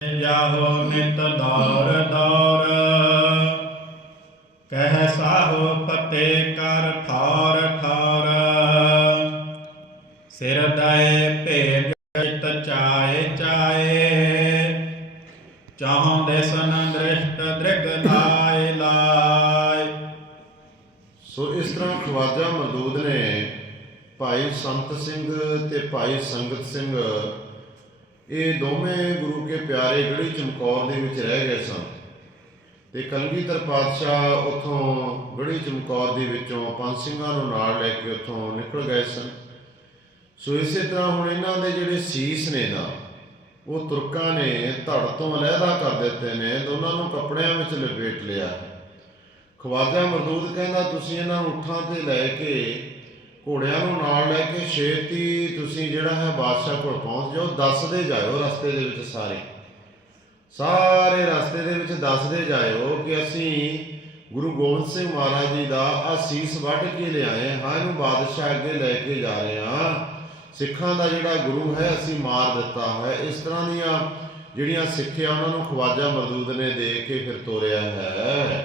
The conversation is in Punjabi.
ਜਾਹੋ ਨਿਤ ਦੌਰ ਦੌਰ ਕਹਿ ਸਾਹੋ ਪਤੇ ਕਰ ਠੌਰ ਠੌਰ। ਸਿਰ ਦਏ ਭੇਜ ਚਿਤ ਚਾਏ ਚਾਏ। ਚਾਹੋਂ ਦੇਸਨ ਦ੍ਰਿਸ਼ਟ ਦ੍ਰਿਗ ਲਾਏ ਲਾਏ। ਸੋ ਇਸ ਤਰ੍ਹਾਂ ਖਵਾਜਾ ਮਰਦੂਦ ਨੇ ਭਾਈ ਸੰਤ ਸਿੰਘ ਤੇ ਭਾਈ ਸੰਗਤ ਸਿੰਘ ਇਹ ਦੋਵੇਂ ਗੁਰੂ ਕੇ ਪਿਆਰੇ ਗੜੀ ਚਮਕੌਰ ਦੇ ਵਿੱਚ ਰਹਿ ਗਏ ਸਨ ਤੇ ਕਲਗੀਧਰ ਪਾਤਸ਼ਾਹ ਉਥੋਂ ਗੜੀ ਚਮਕੌਰ ਦੇ ਵਿੱਚੋਂ ਪੰਜ ਸਿੰਘਾਂ ਨੂੰ ਨਾਲ ਲੈ ਕੇ ਉਥੋਂ ਨਿਕਲ ਗਏ ਸਨ। ਸੋ ਇਸੇ ਤਰ੍ਹਾਂ ਹੁਣ ਇਹਨਾਂ ਦੇ ਜਿਹੜੇ ਸੀਸ ਨੇ ਨਾ, ਉਹ ਤੁਰਕਾਂ ਨੇ ਧੜ ਤੋਂ ਅਲੱਗਾ ਕਰ ਦਿੱਤੇ ਨੇ, ਦੋਨਾਂ ਨੂੰ ਕੱਪੜਿਆਂ ਵਿੱਚ ਲਪੇਟ ਲਿਆ। ਹੈ ਖਵਾਜਾ ਮਰਦੂਦ ਕਹਿੰਦਾ, ਤੁਸੀਂ ਇਹਨਾਂ ਨੂੰ ਉਠਾਂ ਤੇ ਲੈ ਕੇ ਘੋੜਿਆਂ ਨੂੰ ਨਾਲ ਲੈ ਕੇ ਛੇਤੀ ਤੁਸੀਂ ਜਿਹੜਾ ਹੈ ਬਾਦਸ਼ਾਹ ਕੋਲ ਪਹੁੰਚ ਜਾਓ, ਦੱਸਦੇ ਜਾਇਓ ਰਸਤੇ ਦੇ ਵਿੱਚ ਸਾਰੇ। ਸਾਰੇ ਰਸਤੇ ਦੇ ਵਿੱਚ ਦੱਸਦੇ ਜਾਇਓ ਕਿ ਅਸੀਂ ਗੁਰੂ ਗੋਬਿੰਦ ਸਿੰਘ ਮਹਾਰਾਜ ਜੀ ਦਾ ਆਸੀਸ ਵੱਢ ਕੇ ਲਿਆਏ ਹਾਂ, ਇਹਨੂੰ ਬਾਦਸ਼ਾਹ ਅੱਗੇ ਲੈ ਕੇ ਜਾ ਰਹੇ ਹਾਂ। ਸਿੱਖਾਂ ਦਾ ਜਿਹੜਾ ਗੁਰੂ ਹੈ, ਅਸੀਂ ਮਾਰ ਦਿੱਤਾ ਹੈ। ਇਸ ਤਰ੍ਹਾਂ ਦੀਆਂ ਜਿਹੜੀਆਂ ਸਿੱਖਿਆ ਉਹਨਾਂ ਨੂੰ ਖਵਾਜਾ ਮਰਦੂਦ ਨੇ ਦੇ ਕੇ ਫਿਰ ਤੋਰਿਆ ਹੈ।